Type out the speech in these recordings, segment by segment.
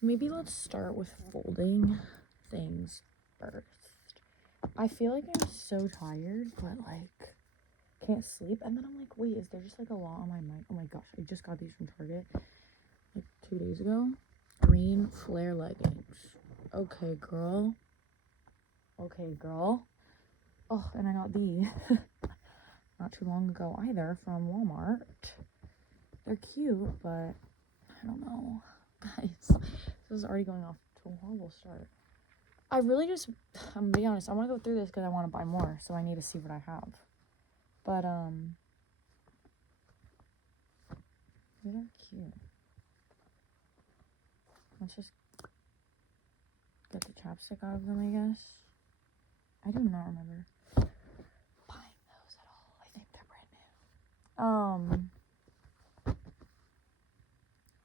Maybe let's start with folding things first. I feel like I'm so tired, but like can't sleep. And then I'm like, wait, is there just like a lot on my mind? Oh my gosh, I just got these from Target like 2 days ago. Green flare leggings. Okay, girl. Okay, girl. Oh, and I got these not too long ago either from Walmart. They're cute, but I don't know. Guys, this is already going off to a horrible start. I really just, I'm gonna be honest, I want to go through this because I want to buy more, so I need to see what I have. But, these are cute. Let's just get the chapstick out of them, I guess. I do not remember buying those at all. I think they're brand new.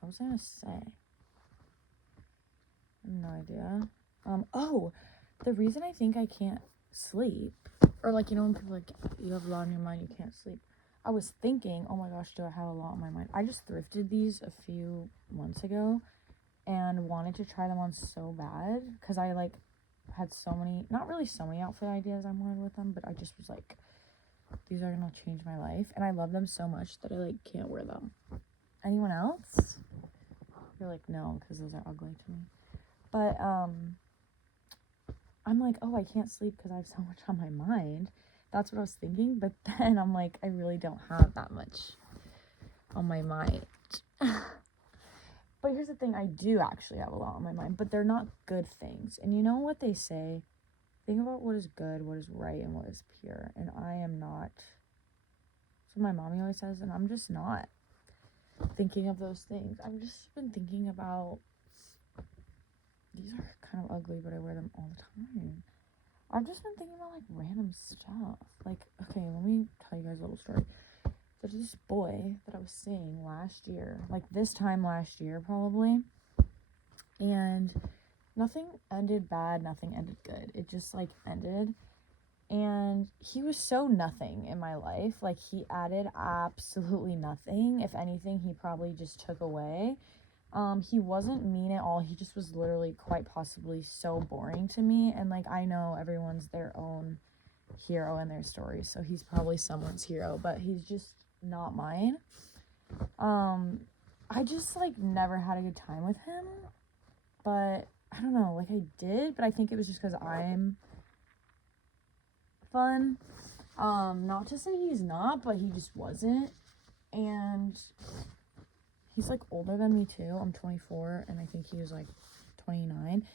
What was I gonna say? I have no idea. Oh, the reason I think I can't sleep, or like, you know, when people like, you have a lot on your mind, you can't sleep. I was thinking, oh my gosh, do I have a lot on my mind? I just thrifted these a few months ago and wanted to try them on so bad because I like had so many, not really so many outfit ideas I wanted with them, but I just was like, these are gonna change my life, and I love them so much that I like can't wear them. Anyone else? You're like, no, because those are ugly to me. But I'm like, oh, I can't sleep because I have so much on my mind. That's what I was thinking, but then I'm like, I really don't have that much on my mind. But here's the thing, I do actually have a lot on my mind, but they're not good things. And you know what they say? Think about what is good, what is right, and what is pure. And I am not. That's what my mommy always says, and I'm just not thinking of those things. I've just been thinking about, these are kind of ugly, but I wear them all the time. I've just been thinking about like random stuff. Like, okay, let me tell you guys a little story. There's this boy that I was seeing last year, like this time last year probably, and nothing ended bad, nothing ended good. It just like ended, and he was so nothing in my life. Like, he added absolutely nothing. If anything, he probably just took away. He wasn't mean at all. He just was literally quite possibly so boring to me. And like, I know everyone's their own hero in their story, so he's probably someone's hero, but he's just not mine. I just like never had a good time with him, but I don't know, like I did, but I think it was just because I'm fun. Not to say he's not, but he just wasn't. And he's like older than me too. I'm 24 and I think he was like 29.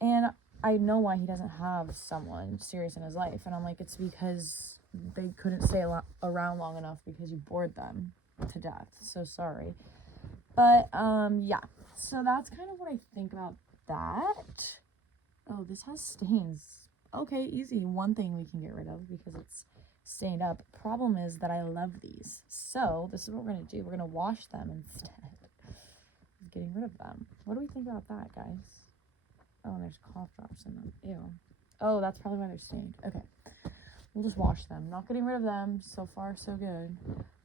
And I know why he doesn't have someone serious in his life. And I'm like, it's because they couldn't stay around long enough because you bored them to death. So sorry. But yeah. So that's kind of what I think about that. Oh, this has stains. Okay, easy. One thing we can get rid of because it's stained up. Problem is that I love these. So this is what we're going to do. We're going to wash them instead of getting rid of them. What do we think about that, guys? Oh, and there's cough drops in them. Ew. Oh, that's probably why they're stained. Okay. We'll just wash them. Not getting rid of them. So far, so good.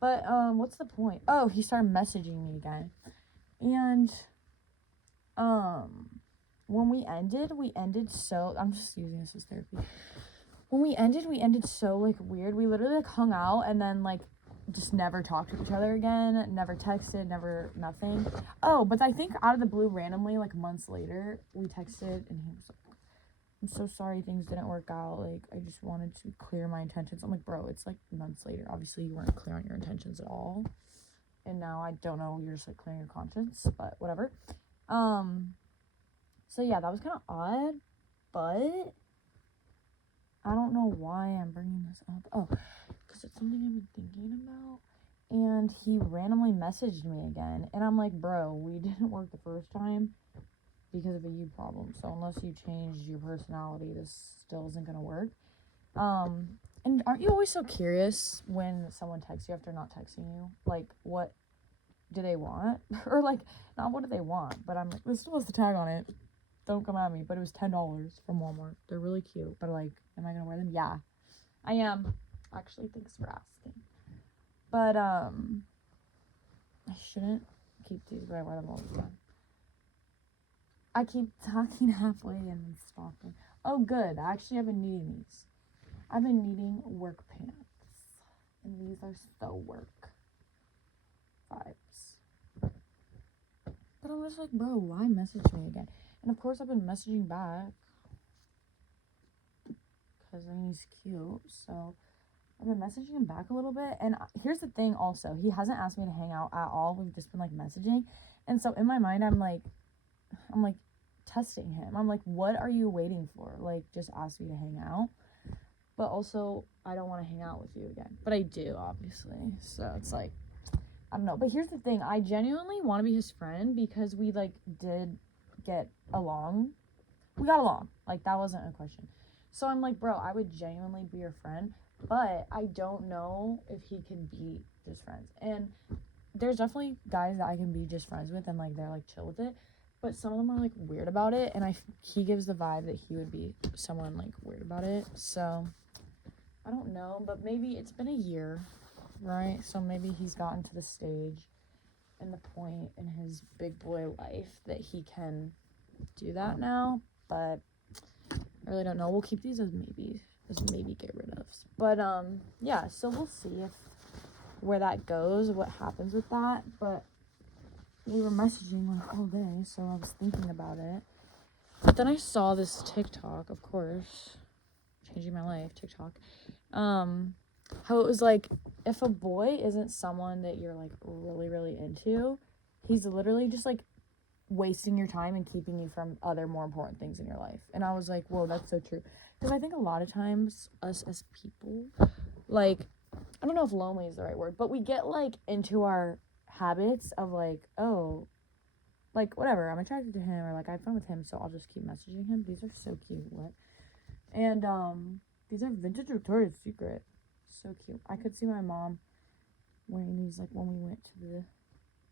But, what's the point? Oh, he started messaging me again. And, when we ended so, I'm just using this as therapy. When we ended so, like, weird. We literally, like, hung out and then, like, just never talked to each other again. Never texted, never, nothing. Oh, but I think out of the blue, randomly, like, months later, we texted and he was like, I'm so sorry things didn't work out. Like, I just wanted to clear my intentions. I'm like, bro, it's, like, months later. Obviously, you weren't clear on your intentions at all. And now I don't know, you're just, like, clearing your conscience. But whatever. So yeah, that was kind of odd, but I don't know why I'm bringing this up. Oh, because it's something I've been thinking about. And he randomly messaged me again. And I'm like, bro, we didn't work the first time because of a you problem. So unless you changed your personality, this still isn't going to work. And aren't you always so curious when someone texts you after not texting you? Like, what do they want? Or like, not what do they want, but I'm like, this still has the tag on it. Don't come at me. But it was $10 from Walmart. They're really cute. But like, am I gonna wear them? Yeah, I am. Actually, thanks for asking. But I shouldn't keep these, but I wear them all the time. I keep talking halfway and then stopping. Oh, good. Actually, I've been needing these. I've been needing work pants. And these are so work vibes. But I'm just like, bro, why message me again? And of course, I've been messaging back. Because I mean, he's cute. So I've been messaging him back a little bit. And here's the thing also. He hasn't asked me to hang out at all. We've just been like messaging. And so in my mind, I'm like testing him. I'm like, what are you waiting for? Like, just ask me to hang out. But also, I don't want to hang out with you again. But I do, obviously. So it's like, I don't know. But here's the thing. I genuinely want to be his friend because we, like, did get along. We got along. Like, that wasn't a question. So I'm like, bro, I would genuinely be your friend. But I don't know if he can be just friends. And there's definitely guys that I can be just friends with and, like, they're, like, chill with it. But some of them are, like, weird about it. And he gives the vibe that he would be someone, like, weird about it. So I don't know. But maybe it's been a year, right? So maybe he's gotten to the stage and the point in his big boy life that he can do that now. But I really don't know. We'll keep these as maybe get rid of. But yeah, so we'll see where that goes, what happens with that. But we were messaging like all day, so I was thinking about it. But then I saw this TikTok, of course, changing my life, TikTok. How it was like, if a boy isn't someone that you're like really, really into, he's literally just like wasting your time and keeping you from other more important things in your life. And I was like, whoa, that's so true. Because I think a lot of times us as people, like, I don't know if lonely is the right word, but we get like into our habits of like, oh, like whatever, I'm attracted to him, or like I have fun with him, so I'll just keep messaging him. These are so cute. What? And these are vintage Victoria's Secret. So cute. I could see my mom wearing these like when we went to the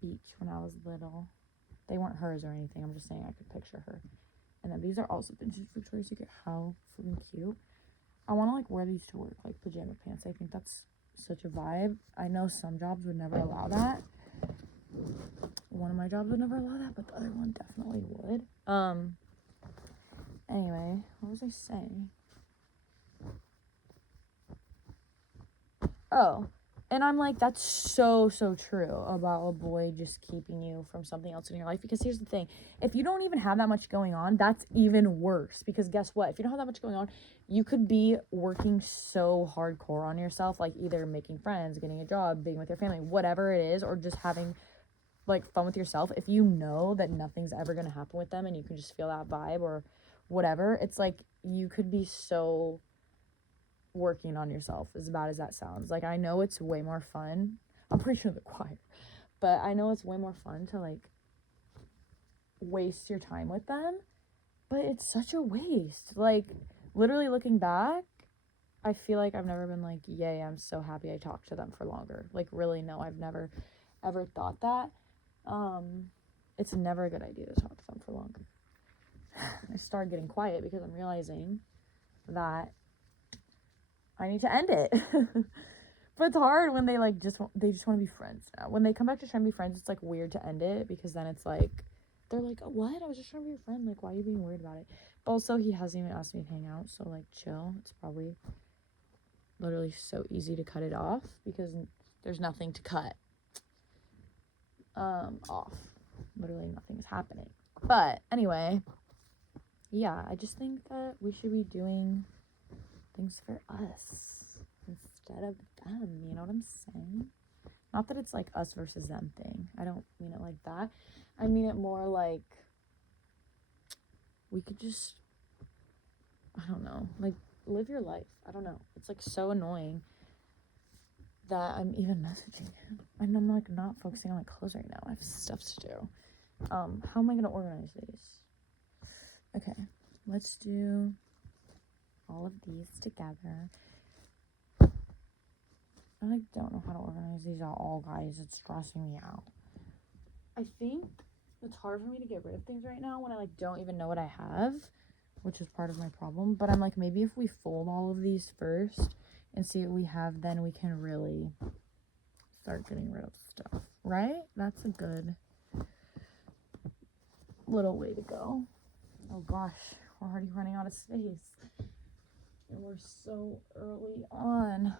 beach when I was little. They weren't hers or anything. I'm just saying I could picture her. And then these are also vintage Victoria's Secret. How freaking cute. I want to like wear these to work, like pajama pants. I think that's such a vibe. I know some jobs would never allow that. One of my jobs would never allow that, but the other one definitely would. Anyway, what was I saying? Oh, and I'm like, that's so true about a boy just keeping you from something else in your life. Because here's the thing. If you don't even have that much going on, that's even worse. Because guess what? If you don't have that much going on, you could be working so hardcore on yourself, like either making friends, getting a job, being with your family, whatever it is, or just having like fun with yourself. If you know that nothing's ever going to happen with them and you can just feel that vibe or whatever, it's like you could be so working on yourself, as bad as that sounds. Like, I know it's way more fun. I'm pretty sure they're quiet, but I know it's way more fun to like waste your time with them, but it's such a waste. Like, literally looking back, I feel like I've never been like, yay, I'm so happy I talked to them for longer. Like, really, no, I've never ever thought that. It's never a good idea to talk to them for longer. I started getting quiet because I'm realizing that I need to end it. But it's hard when they like just want to be friends now. When they come back to try and be friends, it's like weird to end it because then it's like they're like, oh, what? I was just trying to be your friend. Like, why are you being weird about it? But also, he hasn't even asked me to hang out, so like, chill. It's probably literally so easy to cut it off because there's nothing to cut off. Literally nothing is happening. But anyway, yeah, I just think that we should be doing things for us instead of them, you know what I'm saying? Not that it's like us versus them thing. I don't mean it like that. I mean it more like we could just, I don't know, like live your life. I don't know. It's like so annoying that I'm even messaging him. And I'm like not focusing on my clothes right now. I have stuff to do. How am I gonna organize these? Okay, let's do all of these together. I like don't know how to organize these at all, guys. It's stressing me out. I think it's hard for me to get rid of things right now when I like don't even know what I have, which is part of my problem. But I'm like, maybe if we fold all of these first and see what we have, then we can really start getting rid of stuff, right? That's a good little way to go. Oh gosh, we're already running out of space. And we're so early on.